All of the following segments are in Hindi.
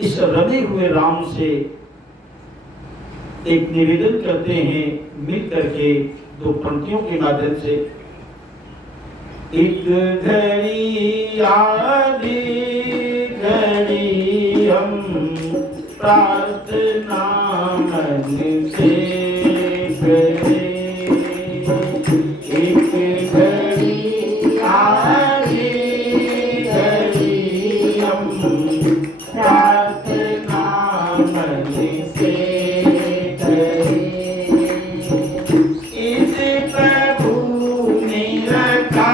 इस रमे हुए राम से एक निवेदन करते हैं मिल करके दो पंक्तियों के माध्यम से। एक घड़ी आधी घड़ी हम प्रार्थना मन से करें, एक घड़ी आधी घड़ी हम प्रार्थना मन से करें। इस प्रभु निरकार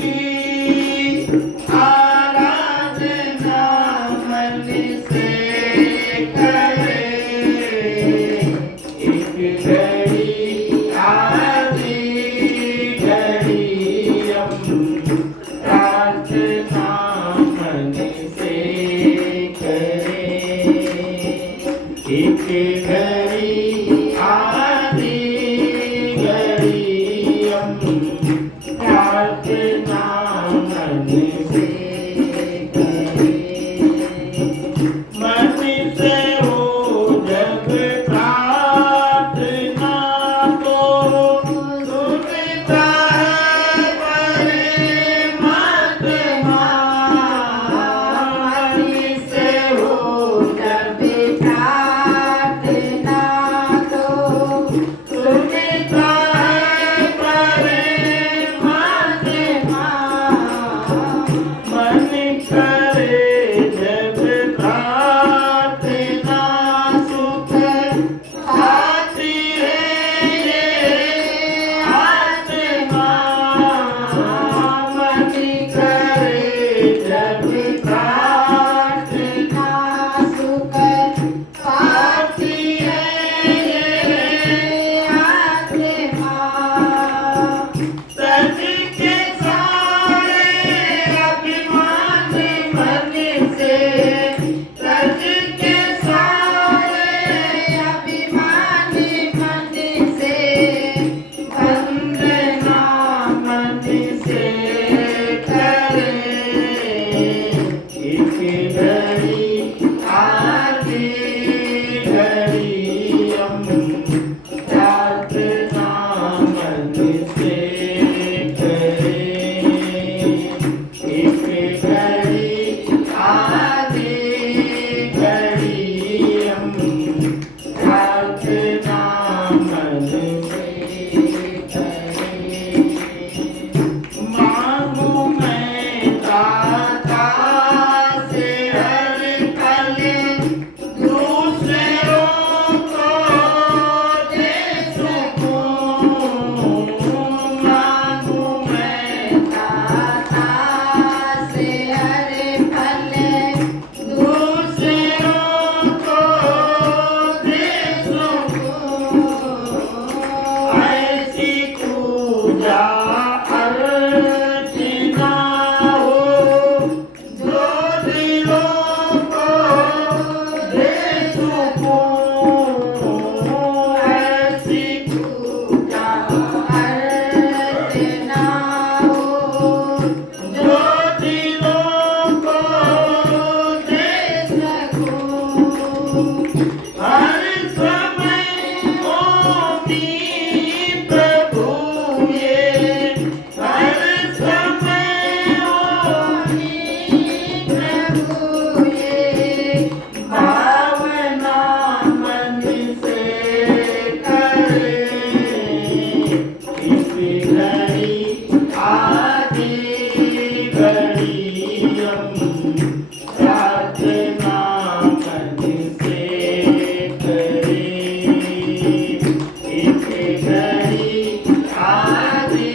की आराधना मन से करें, एक घड़ी आधी घड़ी हम प्रार्थना मन से करें, एक घड़ी आधी घड़ी हम प्रार्थना मन से करें। मन से हो जब प्रार्थना तो सुनता है परमात्मा, मन से हो जब प्रार्थना तो सुनता है परमात्मा, मन करे जब प्रार्थना सुख आती है ये आत्मा, मन करे जब प्रार्थना सुख आती है ये आत्मा। सच के सारे अभिमान मन से, सच के सारे अभिमान मन से, वंदना मन से करें, एक घड़ी आधी घड़ी हम प्रार्थना मन से करें, एक घड़ी आधी घड़ी हम प्रार्थना मन से करें। मांगू मैं दाता से हर पल दूसरों को दे सकूं, मांगू मैं दाता से हर पल दूसरों को दे सकूं, ऐसी पूजा अर्चना हो जो दिलों को दे सकूं, ऐसी पूजा अर्चना हो जो दिलों को दे सकूं। हर समय होती प्रभु ये, हर समय होती प्रभु ये, भावना मन से करें, इस घड़ी आधी घड़ी हम प्रार्थना मन से करें, एक घड़ी आधी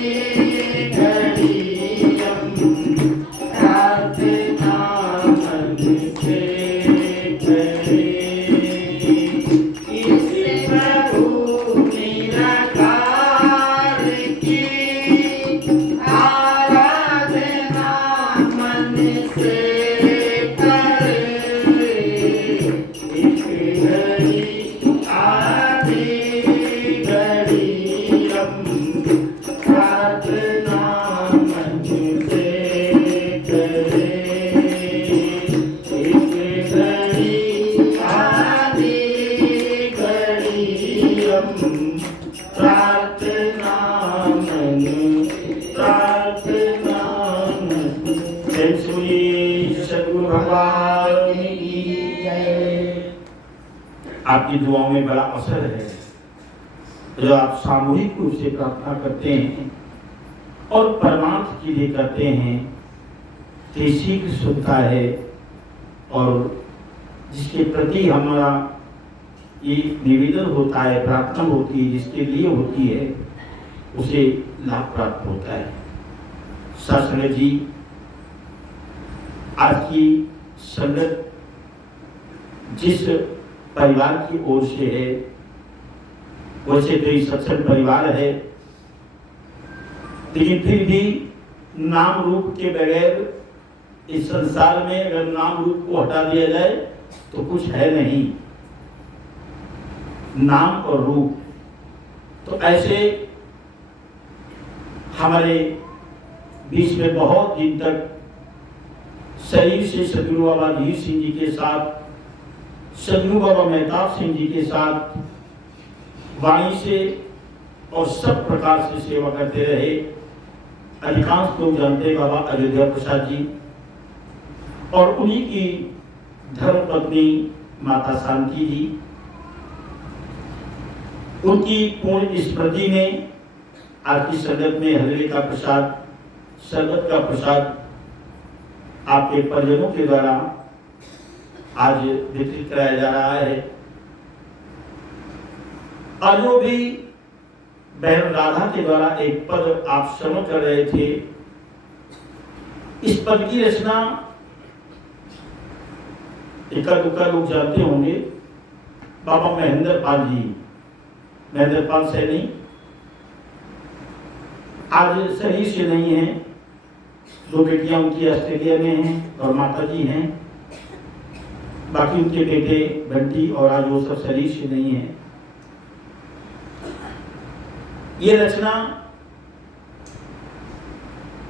घड़ी हम प्रार्थना मन से करें, इस प्रभु निरकार की आराधना प्रणाम। जय श्री सद्गुरु भगवान की जय। आपकी दुआओं में बड़ा असर है जो आप सामूहिक रूप से प्रार्थना करते हैं और परमार्थ के लिए करते हैं, तो शीघ्र सुनता है और जिसके प्रति हमारा ये निवेदन होता है, प्रार्थना होती है, जिसके लिए होती है, उसे लाभ प्राप्त होता है। सत्संग जी, आज की संगत जिस परिवार की ओर से है, वैसे तो ये सत्संग परिवार है, लेकिन फिर भी नाम रूप के बगैर इस संसार में अगर नाम रूप को हटा दिया जाए तो कुछ है नहीं। नाम और रूप, तो ऐसे हमारे बीच में बहुत दिन तक शरीर से सदगुरु बाबा धीर सिंह जी के साथ, सदगुरु बाबा मेहताब सिंह जी के साथ वाणी से और सब प्रकार से सेवा करते रहे। अधिकांश लोग जानते बाबा अयोध्या प्रसाद जी और उन्हीं की धर्म पत्नी माता शांति जी। उनकी पूर्ण स्मृति में आज की संगत में हलवे का प्रसाद, शरबत का प्रसाद आपके परिजनों के द्वारा आज वितरित कराया जा रहा है। और जो भी बहन राधा के द्वारा एक पद आप श्रवण कर रहे थे, इस पद की रचना इक्का दुक्का लोग जानते होंगे, बाबा महेंद्र पाल जी, महेंद्र पाल सैनी आज शरीर से नहीं है। दो बेटियां उनकी ऑस्ट्रेलिया में हैं और माता जी हैं, बाकी उनके बेटे बंटी और आज वो सब शरीर से नहीं है। ये रचना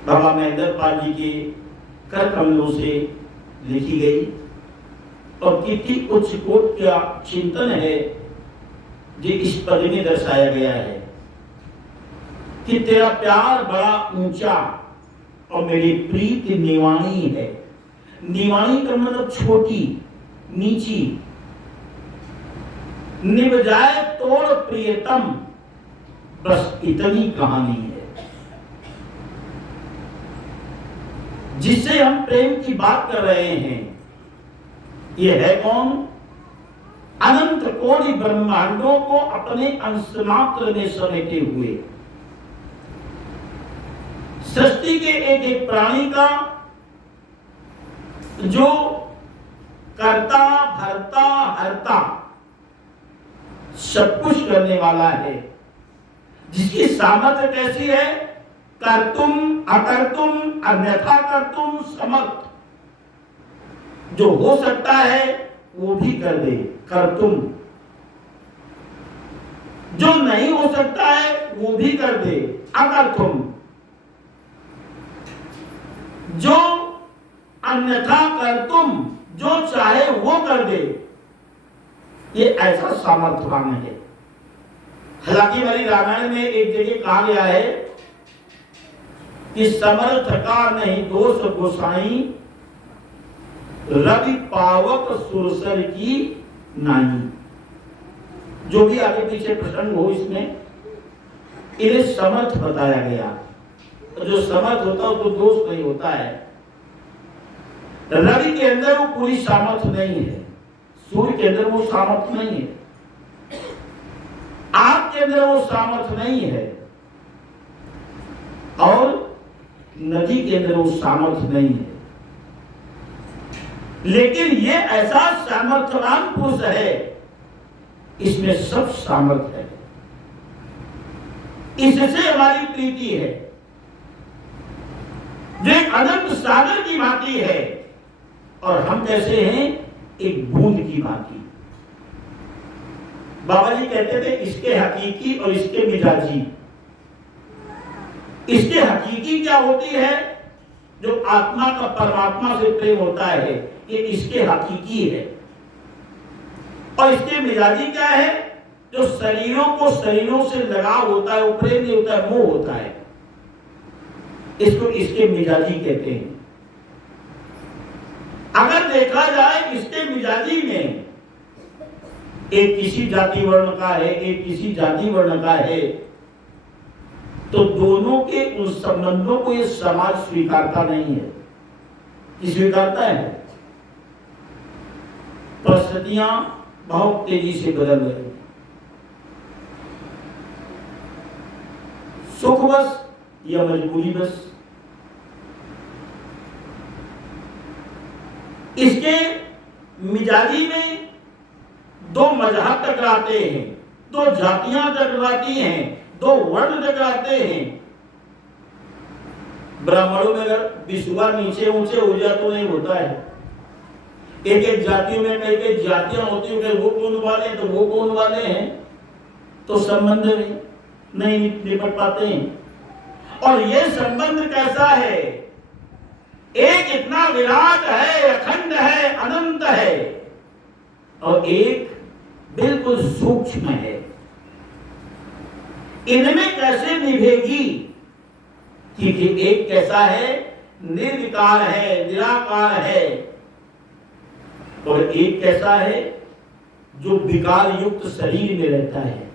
बाबा महेंद्र पाल जी के कर कमलों से लिखी गई और कितनी उच्च कोट का चिंतन है जो इस पद में दर्शाया गया है कि तेरा प्यार बड़ा ऊंचा और मेरी प्रीत निवाणी है। निवाणी का मतलब छोटी, नीची। निभ जाए तोड़ प्रियतम, बस इतनी कहानी है। जिससे हम प्रेम की बात कर रहे हैं, ये है कौन? अनंत कोटि ब्रह्मांडों को अपने अंश मात्र में समेटे हुए, सृष्टि के एक एक प्राणी का जो कर्ता भरता हरता सब कुछ करने वाला है, जिसकी सामर्थ्य कैसी है? कर्तुम अकर्तुम अन्यथा कर्तुम समर्थ। जो हो सकता है वो भी कर दे, कर्तुम। जो नहीं हो सकता है वो भी कर दे, अकर्तुम। जो अन्यथा कर्तुम, जो चाहे वो कर दे, ये ऐसा सामर्थ्यवान है। हालांकि वाली रामायण में एक जगह कहा गया है कि समर्थ का नहीं दोष गोसाई, रवि पावक सुरसर की नाई। जो भी आगे पीछे प्रसंग हो इसमें, इन्हें समर्थ बताया गया। जो समर्थ होता है उसको दोष नहीं होता है। रवि के अंदर वो पूरी सामर्थ्य नहीं है, सूर्य के अंदर वो सामर्थ्य नहीं है, आग के अंदर वो सामर्थ्य नहीं है, और नदी के अंदर वो सामर्थ्य नहीं है। लेकिन ये ऐसा सामर्थ्यवान पुरुष है, इसमें सब सामर्थ्य है। इससे हमारी प्रीति है, जो एक अनंत सागर की भांति है, और हम कैसे हैं? एक बूंद की भांति। बाबा जी कहते थे इसके हकीकी और इसके मिजाजी। इसके हकीकी क्या होती है? जो आत्मा का परमात्मा से प्रेम होता है, ये इसके हकीकी है। और इसके मिजाजी क्या है? जो शरीरों को शरीरों से लगाव होता है, वो प्रेम नहीं होता है, मोह होता है। इसको इसके मिजाजी कहते हैं। अगर देखा जाए इसके मिजाजी में एक किसी जाति वर्ण का है, एक किसी जाति वर्ण का है, तो दोनों के उन संबंधों को ये समाज स्वीकारता नहीं है। कि स्वीकारता है? परिस्थितियां बहुत तेजी से बदल रही हैं। सुखवश या मजबूरी बस। इसके मिजाजी में दो मजहब टकराते हैं, दो जातियां टकराती हैं, दो वर्ण टकराते हैं। ब्राह्मणों में अगर विश्वा नीचे ऊंचे हो जाए तो नहीं होता है। एक एक जातियों में कई कई जातियां होती हैं, वो कौन वाले हैं तो वो कौन वाले हैं, तो संबंध नहीं निपट पाते हैं। और ये संबंध कैसा है? एक इतना विराट है, अखंड है, अनंत है, और एक बिल्कुल सूक्ष्म है। इनमें कैसे निभेगी? क्योंकि एक कैसा है, निर्विकार है, निराकार है, और एक कैसा है जो विकार युक्त शरीर में रहता है।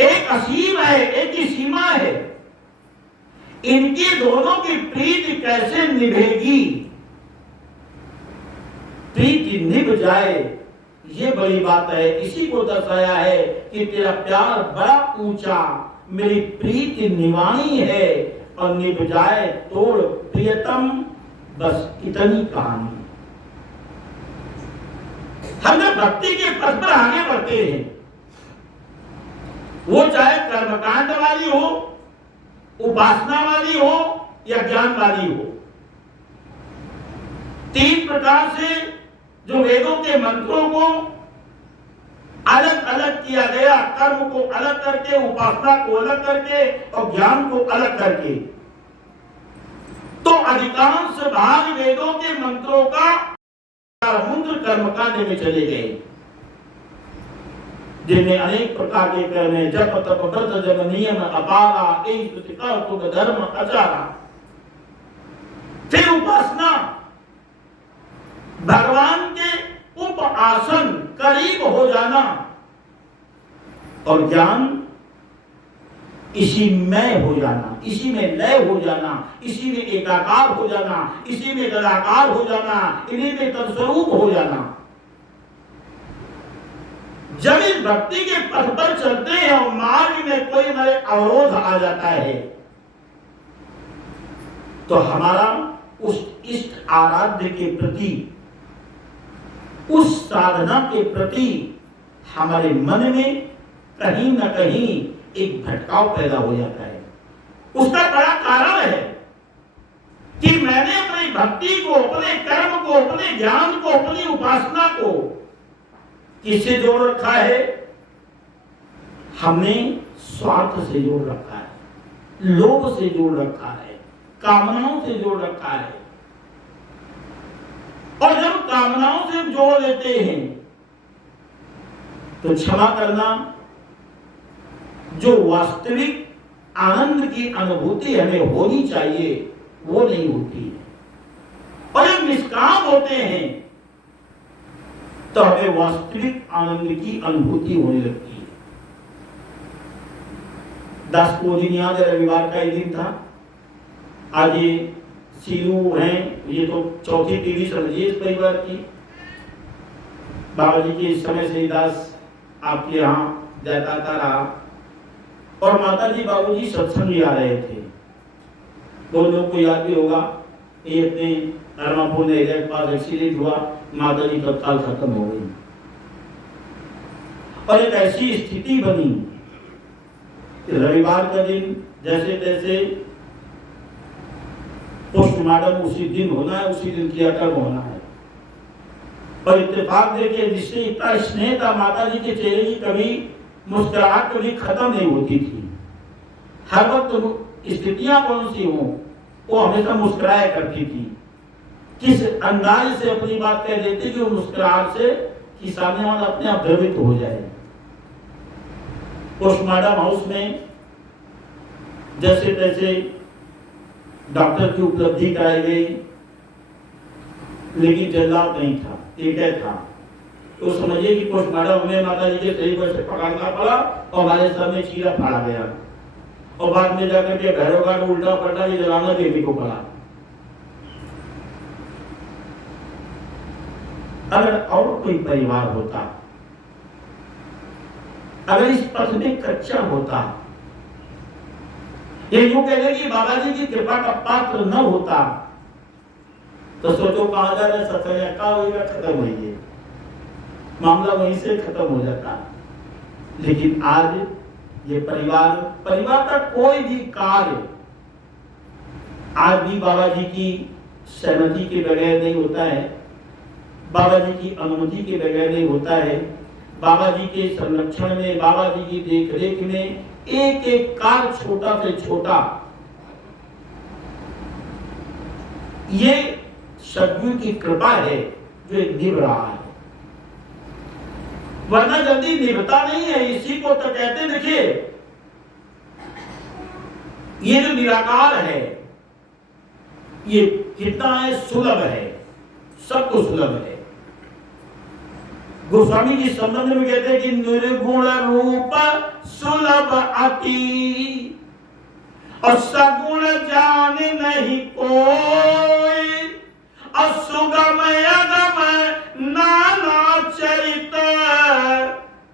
एक असीम है, एक की सीमा है। इनकी दोनों की प्रीति कैसे निभेगी? प्रीति निभ जाए, ये बड़ी बात है। इसी को दर्शाया है कि तेरा प्यार बड़ा ऊंचा, मेरी प्रीति निवाणी है, और निभ जाए तोड़ प्रियतम, बस इतनी कहानी। हम जब भक्ति के पथ पर आगे बढ़ते हैं, वो चाहे कर्मकांड वाली हो, उपासना वाली हो, या ज्ञान वाली हो, तीन प्रकार से जो वेदों के मंत्रों को अलग अलग किया गया, कर्म को अलग करके, उपासना को अलग करके, और ज्ञान को अलग करके, तो अधिकांश भाग वेदों के मंत्रों का मंत्र कर्मकांड में चले गए, जिनमें अनेक प्रकार के कर्म है। जप तप व्रत जप नियम अपारा, धर्म आचारा। फिर उपासना, भगवान के उप आसन करीब हो जाना, और ज्ञान इसी में हो जाना, इसी में लय हो जाना, इसी में एकाकार हो जाना, इसी में तदाकार हो जाना, इन्हीं में तत्स्वरूप हो जाना। जब इस भक्ति के पथ पर चलते हैं और मार्ग में कोई नए अवरोध आ जाता है, तो हमारा उस इष्ट आराध्य के प्रति, उस साधना के प्रति हमारे मन में कहीं न कहीं एक भटकाव पैदा हो जाता है। उसका बड़ा कारण है कि मैंने अपनी भक्ति को, अपने कर्म को, अपने ज्ञान को, अपनी उपासना को किससे जोड़ रखा है? हमने स्वार्थ से जोड़ रखा है, लोभ से जोड़ रखा है, कामनाओं से जोड़ रखा है। और जब कामनाओं से जोड़ देते हैं तो क्षमा करना, जो वास्तविक आनंद की अनुभूति हमें होनी चाहिए वो नहीं होती है। और जब निष्काम होते हैं तो हमें वास्तविक आनंद की अनुभूति होने लगती है। 10 को दिन याद है, रविवार का ही दिन था। आज ये सीरू हैं, ये तो चौथी पीढ़ी समझिए इस परिवार की। बाबा जी के इस समय से ही दास आपके यहाँ जाता रहा, और माता जी बाबू जी सत्संग आ रहे थे। बहुत लोग को याद भी होगा, ये अपने धर्मापुर एरिया के पास एक्सीडेंट हुआ, माता जी तत्काल खत्म हो गई। और एक ऐसी स्थिति बनी कि रविवार का दिन जैसे तैसे पोस्टमार्टम उसी दिन होना है, उसी दिन क्रियाक्रम होना है। और इत्तेफाक देखिए, जिससे इतना स्नेह था, माता जी के चेहरे की कभी मुस्कुराहट कभी खत्म नहीं होती थी। हर वक्त स्थितियां कौन सी हो, वो हमेशा मुस्कुराया करती थी। किस अंदाज से अपनी बात कह देती कि वो मुस्कुराहट से कि सामने वाला अपने आप द्रवित हो जाए। पोस्टमार्टम हाउस में जैसे तैसे डॉक्टर की उपलब्धि कराई गई, लेकिन जल्लाद नहीं था, एक था। तो समझिए कि पोस्टमार्टम में माता जी के शरीर से पकड़ना पड़ा और हमारे सर में चीरा फाड़ा गया, और बाद में जाकर के घरों का उल्टा पलटा ये जलाना देवी को पड़ा। अगर और कोई परिवार होता, अगर इस पथ में कच्चा होता, ये यूं कहते कि बाबा जी की कृपा का पात्र न होता, तो सोचो कहा जा रहा सत्संग का होगा, खत्म हो गया, मामला वहीं से खत्म हो जाता। लेकिन आज ये परिवार का कोई भी कार्य आज भी बाबा जी की सहमति के बगैर नहीं होता है, बाबा जी की अनुमति के बगैर नहीं होता है। बाबा जी के संरक्षण में, बाबा जी की देखरेख में एक एक कार्य छोटा से छोटा, ये सद्गुरु की कृपा है जो निभ रहा है, वरना जल्दी निभता नहीं है। इसी को तो कहते, देखिए ये जो निराकार है ये कितना है, सुलभ है, सबको सुलभ है। गोस्वामी जी संबंध में कहते हैं कि निर्गुण रूप सुलभ अति, और सगुण जान नहीं कोई, असुगम अगम नाना चरित,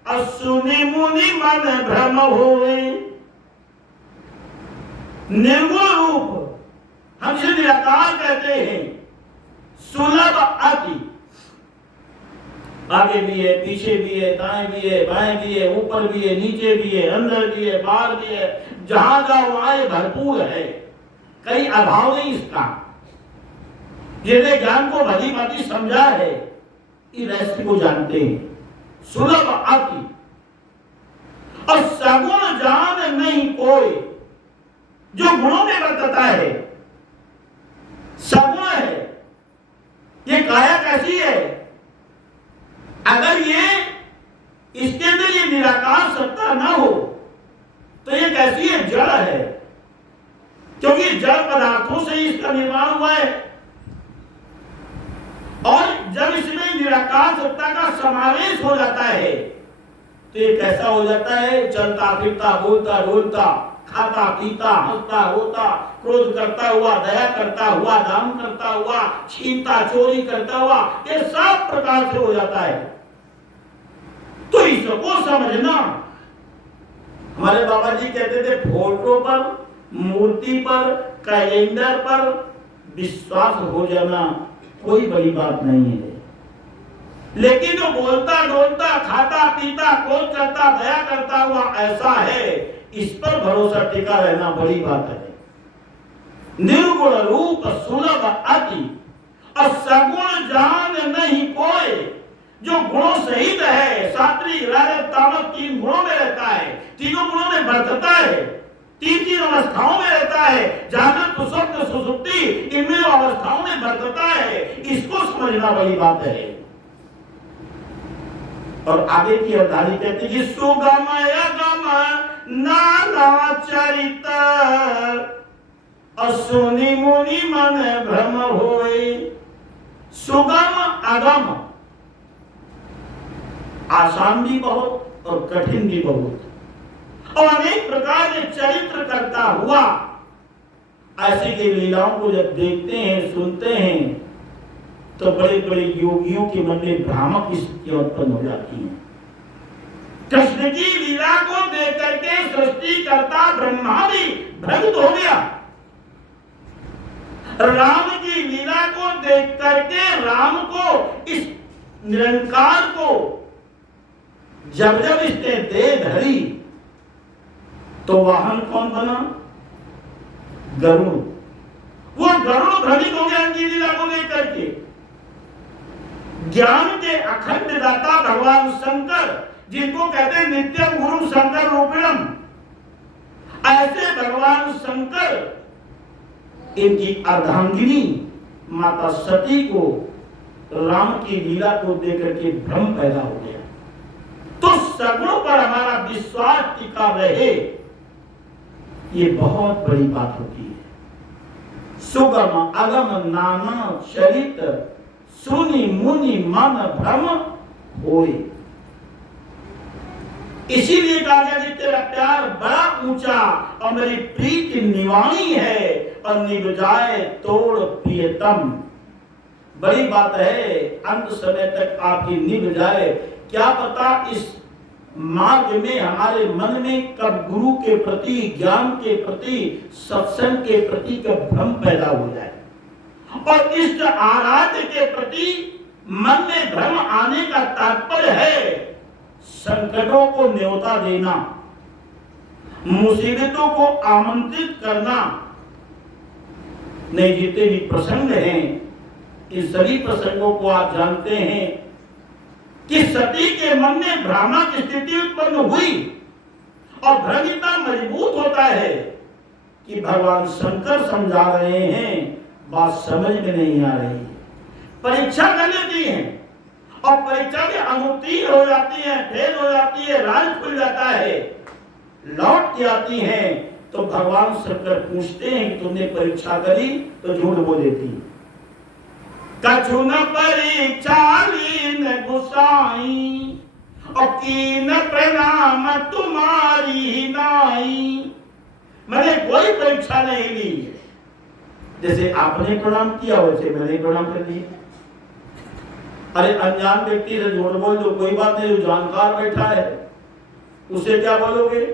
असुनि मुनि मन भ्रम होए। निर्गुण रूप हम इसे निराकार कहते हैं, सुलभ अति, आगे भी है, पीछे भी है, दाएं भी है, बाएं भी है, ऊपर भी है, नीचे भी है, अंदर भी है, बाहर भी है, जहां जाओ वहां भरपूर है, कहीं अभाव नहीं इसका। जिन्हें ज्ञान को भली भांति समझा है, इस रहस्य को जानते हैं। सुलभ अति और सगुण जान नहीं कोई, जो गुणों में बरतता है, सगुण है। ये काया कैसी है? अगर ये इसके अंदर ये निराकार सत्ता ना हो तो ये कैसी है? जड़ है, क्योंकि जड़ पदार्थों से ही इसका निर्माण हुआ है। और जब इसमें निराकार सत्ता का समावेश हो जाता है तो ये कैसा हो जाता है? चलता फिरता, बोलता डोलता, खाता पीता, हंसता रोता, क्रोध करता हुआ, दया करता हुआ, दान करता हुआ, छीनता चोरी करता हुआ, ये सब प्रकार से हो जाता है। तो इसको समझना, हमारे बाबा जी कहते थे फोटो पर, मूर्ति पर, कैलेंडर पर विश्वास हो जाना कोई बड़ी बात नहीं है, लेकिन जो बोलता डोलता, खाता पीता, क्रोध करता, दया करता हुआ ऐसा है, इस पर भरोसा टिका रहना बड़ी बात है। निर्गुण रूप सुलभ अति, और सगुण जान नहीं कोई, जो गुणों सहित है, सात्विक राजस तामस तीन गुणों में रहता है, तीनों गुणों में बरतता है, तीन अवस्थाओं में रहता है, जागृत स्वप्न सुषुप्ति, इनमें अवस्थाओं में बरतता है, इसको समझना बड़ी बात है। और आगे की अवधारी कहती है कि सुगम अगम नाना चरित, असुनि मुनि मन भ्रम होए। सुगम अगम, आसान भी बहुत और कठिन भी बहुत, और अनेक प्रकार के चरित्र करता हुआ ऐसी की लीलाओं को जब देखते हैं, सुनते हैं, तो बड़े बड़े योगियों के मन में भ्रामक स्थितियां उत्पन्न हो जाती हैं। कृष्ण की लीला को देख करके सृष्टि करता ब्रह्मा भी भ्रमित हो गया, राम की लीला को देख करके राम को, इस निरंकार को जब जब इसने दे धरी तो वाहन कौन बना? गरुड़। वो गरुड़ भ्रमित हो गया इनकी लीला को देख करके। ज्ञान के अखंड दाता भगवान शंकर, जिनको कहते हैं नित्यम गुरु शंकर रूपिणम, ऐसे भगवान शंकर इनकी अर्धांगिनी माता सती को राम की लीला को देकर के भ्रम पैदा हो गया। तो सगुणों पर हमारा विश्वास टिका रहे, ये बहुत बड़ी बात होती है। सुगम अगम नाना चरित सुनि मुनि मन भ्रम होए। इसीलिए कहा गया कि तेरा प्यार बड़ा ऊंचा और मेरी प्रीति निवाणी है और निभ जाए तोड़ प्रियतम। बड़ी बात है, अंत समय तक आपकी निभ जाए। क्या पता इस मार्ग में हमारे मन में कब गुरु के प्रति, ज्ञान के प्रति, सत्संग के प्रति कब भ्रम पैदा हो जाए और इष्ट आराध्य के प्रति मन में भ्रम आने का तात्पर्य है संकटों को न्योता देना, मुसीबतों को आमंत्रित करना। नहीं, जितने भी प्रसंग हैं, इन सभी प्रसंगों को आप जानते हैं कि सती के मन में भ्रामक स्थिति उत्पन्न हुई और भ्रम इतना मजबूत होता है कि भगवान शंकर समझा रहे हैं, बात समझ में नहीं आ रही। परीक्षा कर लेती हैं और परीक्षा में अनुत्तीर्ण हो जाती है, फेल हो जाती है, राज खुल जाता है, लौट के आती हैं तो भगवान शंकर पूछते हैं कि तुमने परीक्षा करी? तो झूठ बोल देती। कछु न परीक्षा लीन गुसाई और कीन प्रणाम तुम्हारी नाई। मैंने कोई परीक्षा नहीं ली, जैसे आपने प्रणाम किया वैसे मैंने प्रणाम कर दिया। अरे अनजान व्यक्ति से झूठ बोल दो, कोई बात नहीं, जो जानकार बैठा है उसे क्या बोलोगे?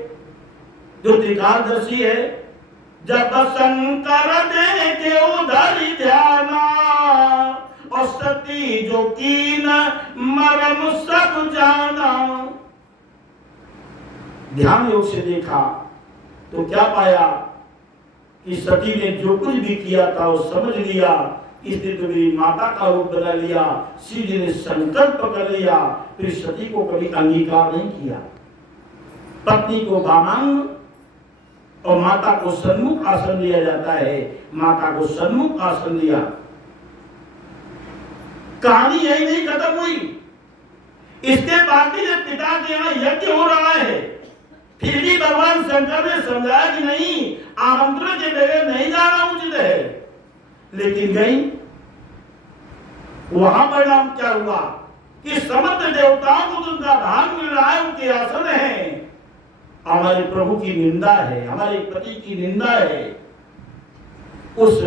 जो त्रिकालदर्शी है, जब शंकर देखे उधर ध्याना और सती जो कीन मरम सब जाना। ध्यान योग से देखा तो क्या पाया कि सती ने जो कुछ भी किया था वो समझ लिया, इसने तो मेरी माता का रूप बना लिया। शिव जी ने संकल्प कर लिया, फिर सती को कभी अंगीकार नहीं किया। पत्नी को वामांग और माता को सन्मुख आसन दिया जाता है, माता को सन्मुख आसन दिया। कहानी यही नहीं खत्म हुई। इसके बाद भी जब पिता के यहाँ यज्ञ हो रहा है, फिर भी भगवान शंकर ने समझाया कि नहीं, आमंत्रण के बगैर नहीं जाना उचित है, लेकिन गई। वहां परिणाम क्या हुआ कि समस्त देवताओं को उनका भाग मिल रहा है, उनके आसन है। हमारे प्रभु की निंदा है, हमारे पति की निंदा है। उस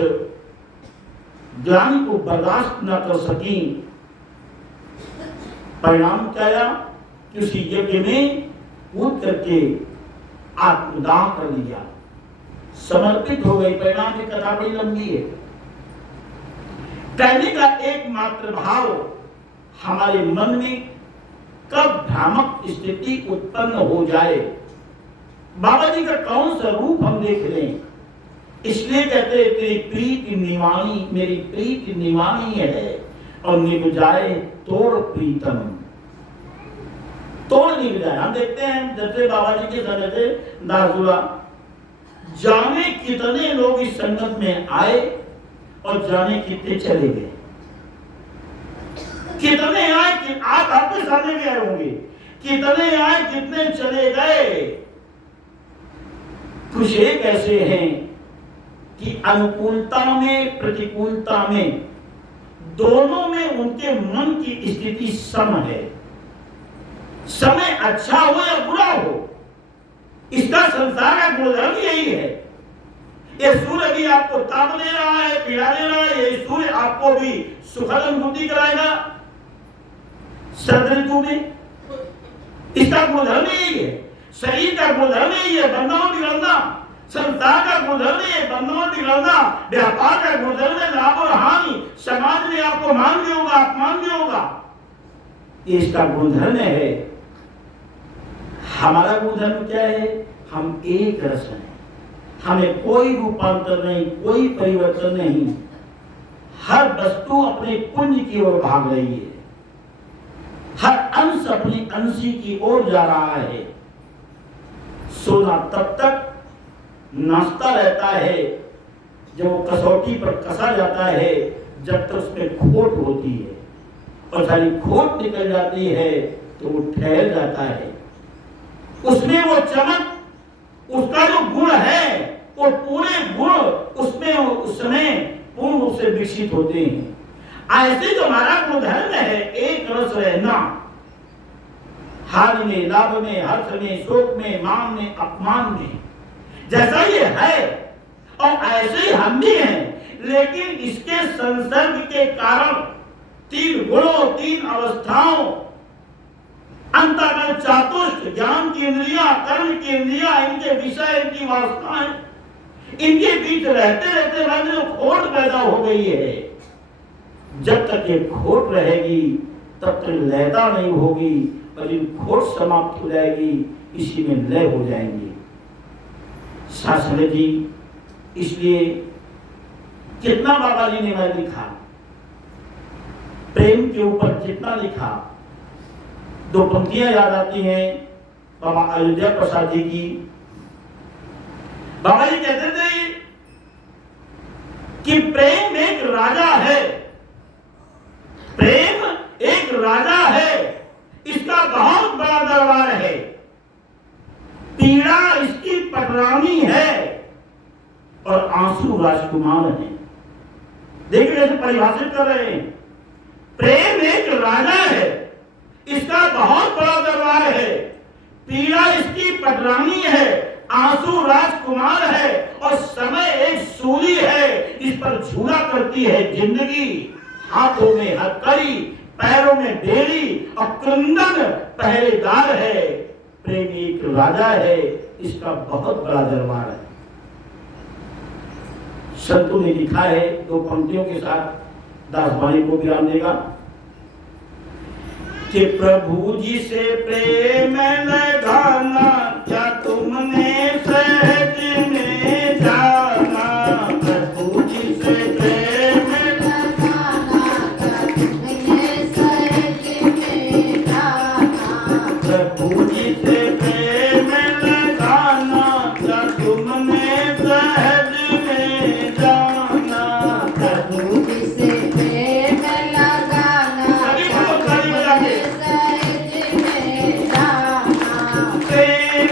ज्ञान को बर्दाश्त न कर सकी। परिणाम क्या आया कि उसी यज्ञ में कूद करके आत्मदाह कर दिया, समर्पित हो गई। परिणाम की कथा बड़ी लंबी है। कहने का एकमात्र भाव हमारे मन में कब भ्रामक स्थिति उत्पन्न हो जाए, बाबा जी का कौन सा रूप हम देख रहे हैं। इसलिए कहते हैं तेरी प्रीति निवाणी, मेरी प्रीति निवाणी है और निभ जाए तोड़ प्रीतम। तोड़ निभ जाए। हम देखते हैं जैसे बाबा जी के समय से दासुला, जाने कितने लोग इस संगत में आए और जाने कितने चले गए। कितने आए कि आप आपके सामने गए होंगे, कितने आए कितने चले गए। कुछ एक ऐसे हैं कि अनुकूलता में प्रतिकूलता में दोनों में उनके मन की स्थिति सम है। समय अच्छा हो या बुरा हो, इसका संसार का गुणधर्म यही है। ये सूर्य भी आपको ताप दे रहा है, पीड़ा दे रहा है, ये सूर्य आपको भी सुखद अनुभूति कराएगा शरद ऋतु में। इसका गुणधर्म यही है। शरीर का गुणधर्म यही है, बंधनों बिगड़ना। संसार का गुणधर्म है बंधनों बिगड़ना। व्यापार का गुणधर्म है लाभ और हानि। समाज में आपको मान भी होगा, अपमान भी होगा, इसका गुणधर्म है। हमारा गुणधर्म क्या है? हम एक रस हैं, हमें कोई रूपांतर नहीं, कोई परिवर्तन नहीं। हर वस्तु अपने पुंज की ओर भाग रही है, हर अंश अपनी अंशी की ओर जा रहा है। सोना तब तक नाचता रहता है जब वो कसौटी पर कसा जाता है, जब तक उसमें खोट होती है, और सारी खोट निकल जाती है तो वो ठहर जाता है। उसमें वो चमक, उसका जो गुण है वो पूरे गुण उसमें उस समय पूर्ण रूप से विकसित होते हैं। ऐसे जो हमारा गुणधर्म है, एक रस रहना, हानि में, लाभ में, हर्ष में, शोक में, मान में, अपमान में, जैसा ये है और ऐसे ही हम भी हैं, लेकिन इसके संसर्ग के कारण तीन गुणों, तीन अवस्थाओं, अंतःकरण, चातुष्ट, ज्ञान की इंद्रियां, कर्म की इंद्रियां, इनके विषय, इनकी वासनाएं, इनके बीच रहते रहते मन में खोट पैदा हो गई है। जब तक ये खोट रहेगी तब तक लयता नहीं होगी, और ये खोट समाप्त हो जाएगी, इसी में लय हो जाएंगे। शास्त्र जी इसलिए कितना बाबा जी ने मैं लिखा, प्रेम के ऊपर जितना लिखा, दो पंक्तियां याद आती हैं बाबा अयोध्या प्रसाद जी की। बाबा जी कहते थे कि प्रेम एक राजा है, प्रेम एक राजा है, इसका बहुत बड़ा दरबार है, पीड़ा इसकी पटरानी है और आंसू राजकुमार है। देखिए कैसे परिभाषित कर रहे हैं। प्रेम एक राजा है, इसका बहुत बड़ा दरबार है, पीड़ा इसकी पटरानी है, आंसू राजकुमार है और समय एक सूली है, इस पर झूला करती है जिंदगी। हाथों में हथकड़ी, पैरों में बेड़ी और क्रंदन पहरेदार है। प्रेम एक राजा है, इसका बहुत बड़ा दरबार है। संतों ने लिखा है, दो पंक्तियों के साथ दासवाणी को विराम देगा कि प्रभु जी से प्रेम लगाना क्या तुमने सहज में जाना, प्रभु जी से प्रेम लगाना क्या तुमने सहज में जाना, प्रभु जी से प्रेम लगाना क्या तुमने सहज में जाना, प्रभु जी से प्रेम लगाना सहज में जाना, प्रेम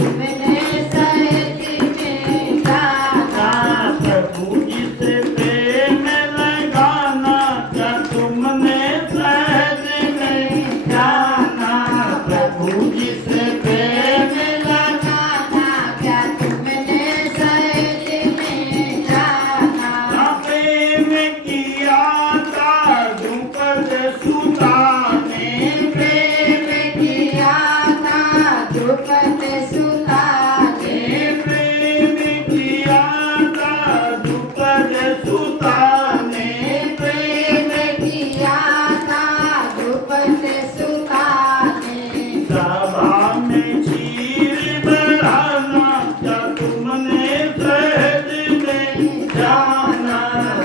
तुमने सहज में जाना, प्रभु जी से प्रेम लगाना, क्या तुमने सहज में जाना। प्रभु जी से प्रेम लगाना, क्या तुमने सहज में जाना, प्रेम किया था द्रुपद सुता ने, प्रेम किया था द्रुपद सुता ने, प्रेम किया था द्रुपद सुता ने, प्रेम किया था द्रुपद सुता ने, सभा में चीर बढ़ाना, क्या तुमने सहज में जाना।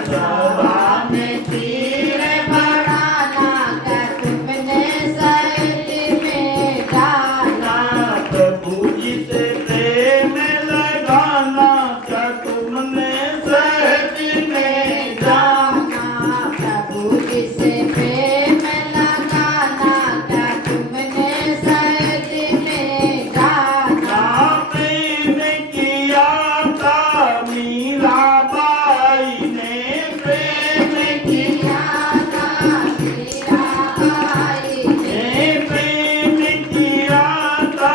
सभा में तीर बढ़ाना, क्या तुमने सहज में जाना, प्रभु जी से प्रेम लगाना, क्या तुमने सहज में जाना। प्रभु जी से प्रेम लगाना, क्या तुमने सहज में जाना, प्रेम किया था मीराबाई ने, प्रेम किया था मीराबाई ने, प्रेम किया था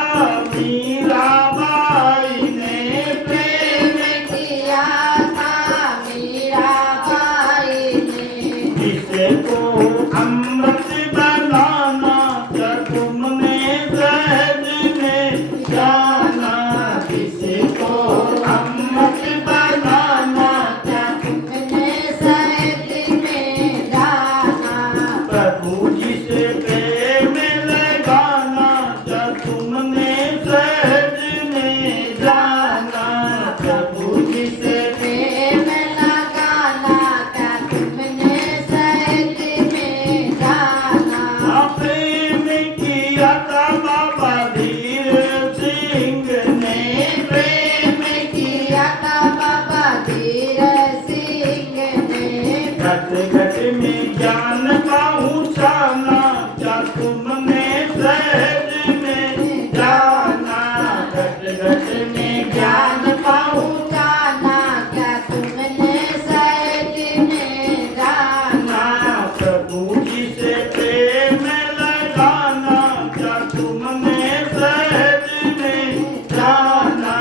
मीराबाई ने, प्रेम किया था मीराबाई ने, जिसको अमृत बनाना, क्या तुमने सहज में जाना। जिसको अमृत बनाना, क्या तुमने सहज में जाना, प्रभु जी से प्रेम लगाना, क्या तुमने सहज में जाना। प्रभु जी से प्रेम लगाना, क्या तुमने सहज में जाना, प्रेम किया था बाबा धीर सिंह ने, प्रेम किया था बाबा धीर सिंह ने, घट घट में ज्ञान पहुँचाना, क्या तुमने सहज में जाना। घट घट में ज्ञान पहुँचाना, क्या तुमने सहज में जाना, प्रभु जी से प्रेम लगाना, क्या तुमने सहज में जाना।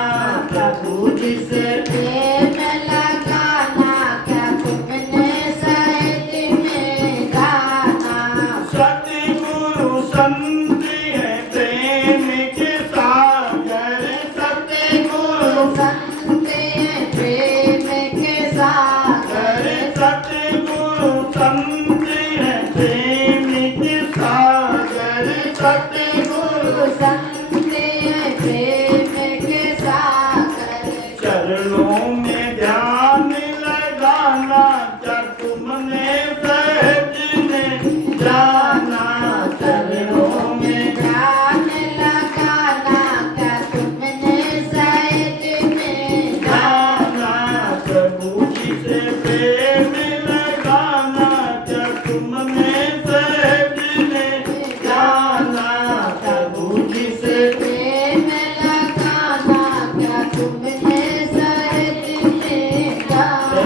प्रभु जी से प्रेम लगाना, क्या तुमने सहज में जाना, सतगुरु संत है प्रेम के सागर। सतगुरु संत हैं प्रेम के सागर, सतगुरु संत है प्रेम के सागर। सतगुरु संत हैं प्रेम के सागर, चरणों में ध्यान लगाना, क्या तुमने सहज में जाना। चरणों में ध्यान लगाना, क्या तुमने सहज में जाना। प्रभु जी से प्रेम लगाना, क्या तुमने सहज में जाना। प्रभु जी से प्रेम लगाना, क्या तुमने सहज में जाना,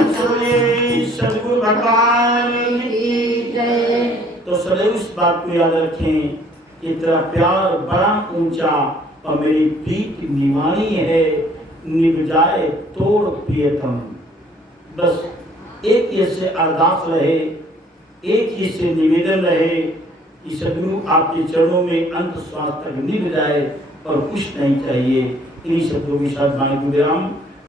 सदगुरु भगवान की जय। तो सदैव इस बात को याद रखें कि तेरा प्यार बड़ा ऊंचा और मेरी प्रीत निवाणी है, निभ जाए तोड़ प्रियतम। बस एक ही से अरदास रहे, एक ही से निवेदन रहे कि सदगुरु आपके चरणों में अंत श्वास तक निभ जाए और कुछ नहीं चाहिए। इन्हीं शब्दों के साथ वाणी को विराम।